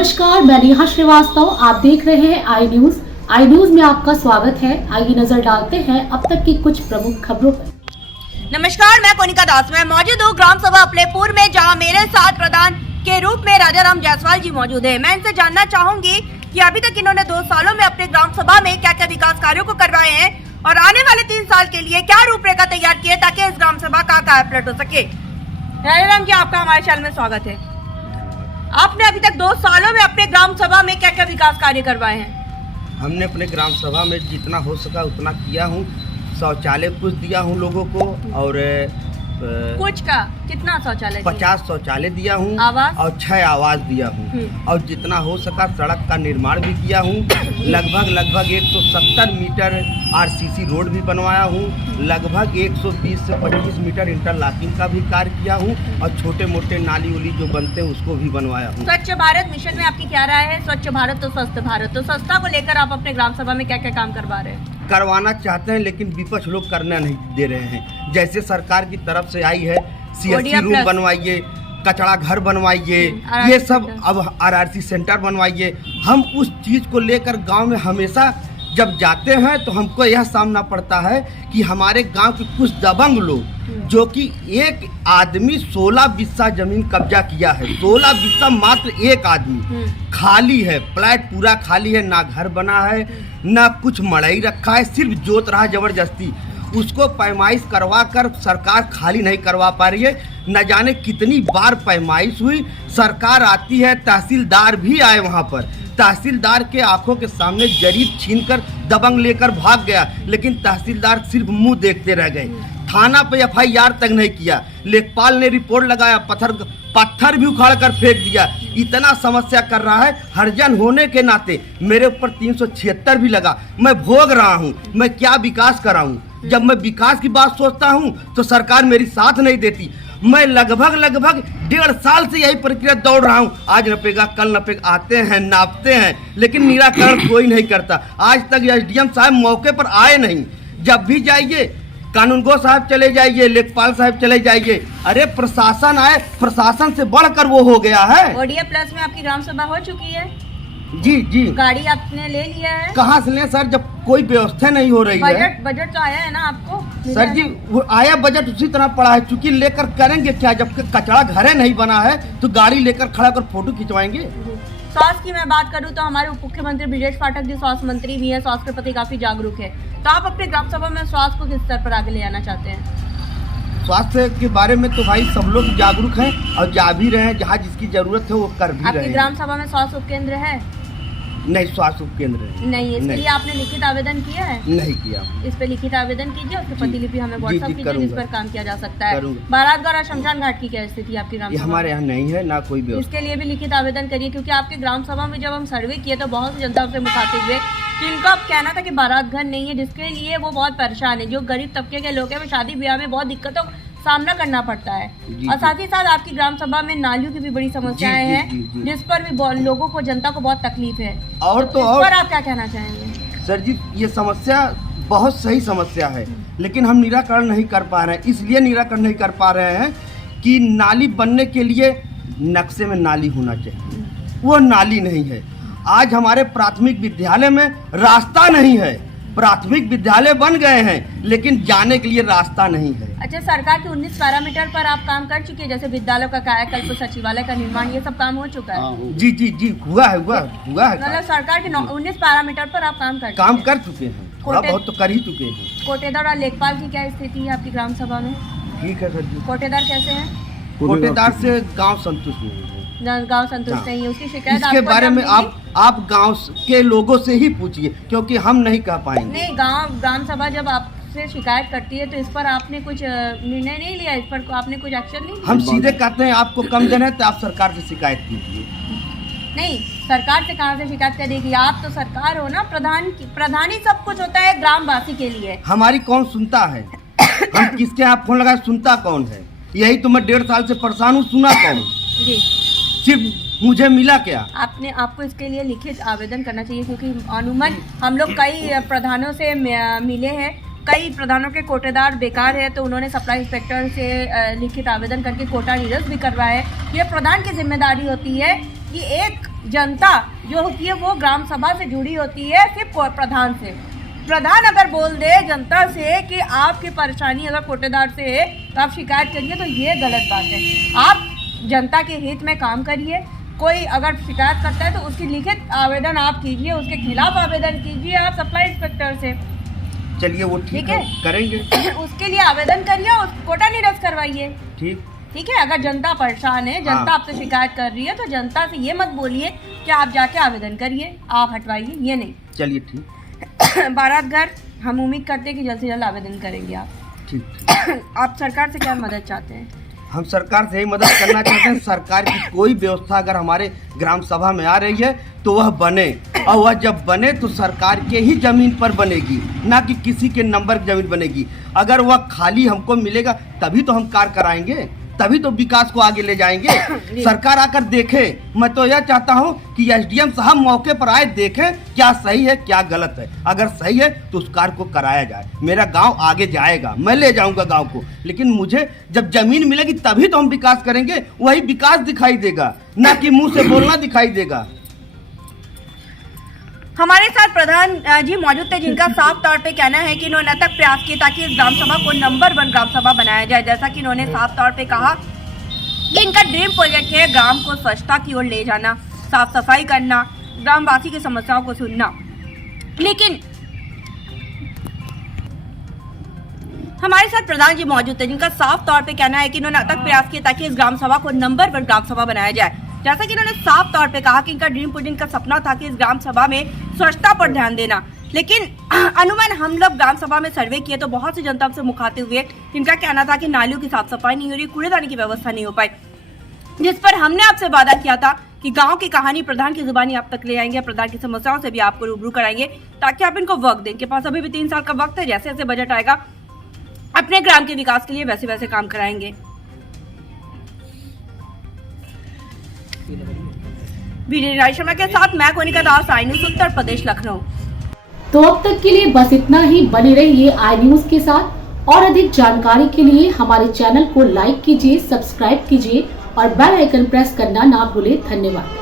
नमस्कार, मैं नेहा श्रीवास्तव। आप देख रहे हैं आई न्यूज। आई न्यूज में आपका स्वागत है। आइए नजर डालते हैं अब तक की कुछ प्रमुख खबरों पर। नमस्कार, मैं कोनिका दास। मैं मौजूद हूँ ग्राम सभा अपलेपुर में, जहाँ मेरे साथ प्रधान के रूप में राजाराम जायसवाल जी मौजूद है। मैं इनसे जानना चाहूंगी कि अभी तक इन्होंने 2 सालों में अपने ग्राम सभा में क्या क्या विकास कार्यों को करवाए हैं और आने वाले 3 साल के लिए क्या रूपरेखा तैयार की है ताकि इस ग्राम सभा का कायापलट हो सके। राजाराम जी, आपका हमारे चैनल में स्वागत है। आपने अभी तक 2 सालों में अपने ग्राम सभा में क्या क्या विकास कार्य करवाए हैं? हमने अपने ग्राम सभा में जितना हो सका उतना किया हूँ। शौचालय कुछ दिया हूँ लोगों को और कुछ का कितना शौचालय? 50 शौचालय दिया हूँ आवास? और 6 आवास दिया हूँ और जितना हो सका सड़क का निर्माण भी किया हूँ। लगभग 170 मीटर आरसीसी रोड भी बनवाया हूँ। लगभग 120 से 25 मीटर इंटरलॉकिंग का भी कार्य किया हूँ और छोटे मोटे नाली उली जो बनते हैं उसको भी बनवाया हूँ। स्वच्छ भारत मिशन में आपकी क्या राय है? स्वच्छ भारत तो स्वस्थ भारत, तो स्वच्छता को लेकर आप अपने ग्राम सभा में क्या क्या काम करवा रहे हैं? करवाना चाहते हैं लेकिन विपक्ष लोग करना नहीं दे रहे हैं। जैसे सरकार की तरफ से आई है CSC रूम बनवाइए, कचरा घर बनवाइए, ये सब अब RRC सेंटर बनवाइए। हम उस चीज़ को लेकर गांव में हमेशा जब जाते हैं तो हमको यह सामना पड़ता है कि हमारे गांव के कुछ दबंग लोग जो कि एक आदमी 16 बिस्सा जमीन कब्जा किया है। 16 बिस्सा मात्र एक आदमी, खाली है, फ्लैट पूरा खाली है, ना घर बना है ना कुछ मड़ई रखा है, सिर्फ जोत रहा जबरदस्ती। उसको पैमाइश करवा कर सरकार खाली नहीं करवा पा रही है। न जाने कितनी बार पैमाइश हुई, सरकार आती है, तहसीलदार भी आए वहाँ पर, तहसीलदार के आंखों के सामने जरीब छीनकर दबंग लेकर भाग गया, लेकिन तहसीलदार सिर्फ मुंह देखते रह गए। थाना पे FIR तक नहीं किया। लेखपाल ने रिपोर्ट लगाया, पत्थर भी उखाड़ कर फेंक दिया। इतना समस्या कर रहा है। हरिजन होने के नाते मेरे ऊपर 376 भी लगा। मैं भोग रहा हूँ, मैं क्या विकास कराऊं? जब मैं विकास की बात सोचता हूँ तो सरकार मेरी साथ नहीं देती। मैं लगभग 1.5 साल से यही प्रक्रिया दौड़ रहा हूँ। आज नपेगा कल नपेगा, आते हैं नापते हैं लेकिन निराकरण कोई नहीं करता। आज तक SDM साहब मौके पर आए नहीं। जब भी जाइए कानूनगो साहब चले जाइए, लेखपाल साहब चले जाइए, अरे प्रशासन आए, प्रशासन से बढ़कर वो हो गया है। ODA+ में आपकी ग्राम सभा हो चुकी है? जी। गाड़ी आपने ले लिया है? कहाँ से ले सर, जब कोई व्यवस्था नहीं हो रही है। बजट तो आया है ना आपको? सर जी, वो आया बजट उसी तरह पड़ा है, चूंकि लेकर करेंगे क्या? जब कचरा घरे नहीं बना है तो गाड़ी लेकर खड़ा कर फोटो खिंचवाएंगे। स्वास्थ्य की मैं बात करूं तो हमारे उप मुख्यमंत्री ब्रिजेश पाठक जी स्वास्थ्य मंत्री भी है, स्वास्थ्य के प्रति काफी जागरूक है। तो आप अपने ग्राम सभा में स्वास्थ्य को किस स्तर पर आगे ले जाना चाहते हैं? स्वास्थ्य के बारे में तो भाई सब लोग जागरूक हैं और जा भी रहे हैं। जहाँ जिसकी जरूरत है वो कर भी रहे हैं। आपकी ग्राम सभा में स्वास्थ्य उपकेंद्र है? नहीं, स्वास्थ्य उपकेंद्र नहीं। इसके लिए आपने लिखित आवेदन किया है? नहीं किया। इस पे लिखित आवेदन कीजिए, उसकी प्रतिलिपि हमें व्हाट्सएप कीजिए, जिस पर काम किया जा सकता है। करूंगा। बारातगढ़ और शमशान घाट की क्या स्थिति है आपकी ग्राम सभा? हमारे यहाँ नहीं है ना कोई व्यवस्था। इसके लिए भी लिखित आवेदन करिए, क्योंकि आपके ग्राम सभा में जब हम सर्वे किए तो बहुत सी जनता से मुखातिब हुए जिनका कहना था कि बारात घर नहीं है, जिसके लिए वो बहुत परेशान है। जो गरीब तबके के लोग हैं, वो शादी ब्याह में बहुत दिक्कतों सामना करना पड़ता है। और साथ ही साथ आपकी ग्राम सभा में नालियों की भी बड़ी समस्याएं हैं, जिस पर भी लोगों को, जनता को बहुत तकलीफ है। और तो इस पर आप क्या कहना चाहेंगे? सर जी, ये समस्या बहुत सही समस्या है, लेकिन हम निराकरण नहीं कर पा रहे हैं। इसलिए निराकरण नहीं कर पा रहे हैं कि नाली बनने के लिए नक्शे में नाली होना चाहिए, वो नाली नहीं है। आज हमारे प्राथमिक विद्यालय में रास्ता नहीं है। प्राथमिक विद्यालय बन गए हैं लेकिन जाने के लिए रास्ता नहीं है। अच्छा, सरकार के 19 पैरामीटर पर आप काम कर चुके हैं, जैसे विद्यालयों का कायाकल्प, सचिवालय का निर्माण, ये सब काम हो चुका है? जी हुआ है। मतलब सरकार के 19 पैरामीटर पर आप काम कर चुके हैं, थोड़ा बहुत तो कर ही चुके हैं। कोटेदार और लेखपाल की क्या स्थिति है आपकी ग्राम सभा में? ठीक है सर जी। कोटेदार कैसे हैं? कोटेदार से गांव संतुष्ट नहीं है। गांव संतुष्ट नहीं है, उसकी शिकायत इसके बारे में आप गांव के लोगों से ही पूछिए, क्योंकि हम नहीं कह पाएंगे। नहीं, ग्राम सभा जब आपसे शिकायत करती है तो इस पर आपने कुछ निर्णय नहीं लिया? इस पर आपने कुछ एक्शन नहीं? हम सीधे कहते हैं आपको कम देना है तो आप सरकार से शिकायत कीजिए। नहीं, सरकार से कहाँ से शिकायत करेगी? आप तो सरकार हो ना, प्रधान ही सब कुछ होता है ग्रामवासी के लिए। हमारी कौन सुनता है? हम किसके यहाँ फोन लगाए, सुनता कौन है? यही तो मैं 1.5 साल से परेशान हूँ, सुना कौन? जी, सिर्फ मुझे मिला क्या? आपको इसके लिए लिखित आवेदन करना चाहिए, क्योंकि अनुमान हम लोग कई प्रधानों से मिले हैं, कई प्रधानों के कोटेदार बेकार है, तो उन्होंने सप्लाई इंस्पेक्टर से लिखित आवेदन करके कोटा निरस्त भी करवाया है। ये प्रधान की जिम्मेदारी होती है कि एक जनता जो होती है वो ग्राम सभा से जुड़ी होती है सिर्फ प्रधान से। प्रधान अगर बोल दे जनता से कि आपकी परेशानी अगर कोटेदार से है तो आप शिकायत करिए, तो ये गलत बात है। आप जनता के हित में काम करिए। कोई अगर शिकायत करता है तो उसकी लिखित आवेदन आप कीजिए, उसके खिलाफ आवेदन कीजिए आप सप्लाई इंस्पेक्टर से। चलिए वो ठीक है, करेंगे। उसके लिए आवेदन करिए और कोटा निरस्त करवाइए। ठीक है। अगर जनता परेशान है, जनता आपसे शिकायत कर रही है, तो जनता से ये मत बोलिए कि आप जाके आवेदन करिए, आप हटवाइए, ये नहीं। चलिए ठीक। बारातघर हम उम्मीद करते हैं कि जल्द से जल्द आवेदन करेंगे आप। ठीक। आप सरकार से क्या मदद चाहते हैं? हम सरकार से यही मदद करना चाहते हैं, सरकार की कोई व्यवस्था अगर हमारे ग्राम सभा में आ रही है तो वह बने, और वह जब बने तो सरकार के ही जमीन पर बनेगी, ना कि किसी के नंबर की जमीन बनेगी। अगर वह खाली हमको मिलेगा तभी तो हम कार्य कराएंगे, तभी तो विकास को आगे ले जाएंगे। सरकार आकर देखे। मैं तो यह चाहता हूं कि एसडीएम साहब मौके पर आए, देखें क्या सही है क्या गलत है। अगर सही है तो उस कार्य को कराया जाए। मेरा गांव आगे जाएगा, मैं ले जाऊंगा गांव को, लेकिन मुझे जब जमीन मिलेगी तभी तो हम विकास करेंगे। वही विकास दिखाई देगा, ना कि मुंह से बोलना दिखाई देगा। हमारे साथ प्रधान जी मौजूद थे, जिनका साफ तौर पे कहना है कि इन्होंने अथक प्रयास किए ताकि इस ग्राम सभा को नंबर 1 ग्राम सभा बनाया जाए। जैसा कि इन्होंने साफ तौर पे कहा कि इनका ड्रीम प्रोजेक्ट है ग्राम को स्वच्छता की ओर ले जाना, साफ सफाई करना, ग्रामवासी की समस्याओं को सुनना। लेकिन हमारे साथ प्रधान जी मौजूद थे, जिनका साफ तौर पे कहना है कि इन्होंने अथक प्रयास किए ताकि इस ग्राम सभा को नंबर 1 ग्राम सभा बनाया जाए। जैसा कि इन्होंने साफ तौर पे कहा कि इनका ड्रीम प्रोजेक्ट का सपना था कि इस ग्राम सभा में स्वच्छता पर ध्यान देना। लेकिन अनुमान हम लोग ग्राम सभा में सर्वे किए तो बहुत सी जनता से मुखातिब हुए, जिनका कहना था कि नालियों की साफ सफाई नहीं हो रही, कूड़ेदानी की व्यवस्था नहीं हो पाई, जिस पर हमने आपसे वादा किया था कि गांव की कहानी प्रधान की जुबानी आप तक ले आएंगे, प्रधान की समस्याओं से भी आपको रूबरू कराएंगे ताकि आप इनको वक्त दें। इनके पास अभी भी 3 साल का वक्त है, जैसे जैसे बजट आएगा अपने ग्राम के विकास के लिए वैसे वैसे काम कराएंगे। वीरेंद्र शर्मा के साथ मैं कोनिका दास, आई न्यूज़ उत्तर प्रदेश, लखनऊ। तो अब तक के लिए बस इतना ही। बने रहिए आई न्यूज के साथ और अधिक जानकारी के लिए हमारे चैनल को लाइक कीजिए, सब्सक्राइब कीजिए और बेल आइकन प्रेस करना ना भूले। धन्यवाद।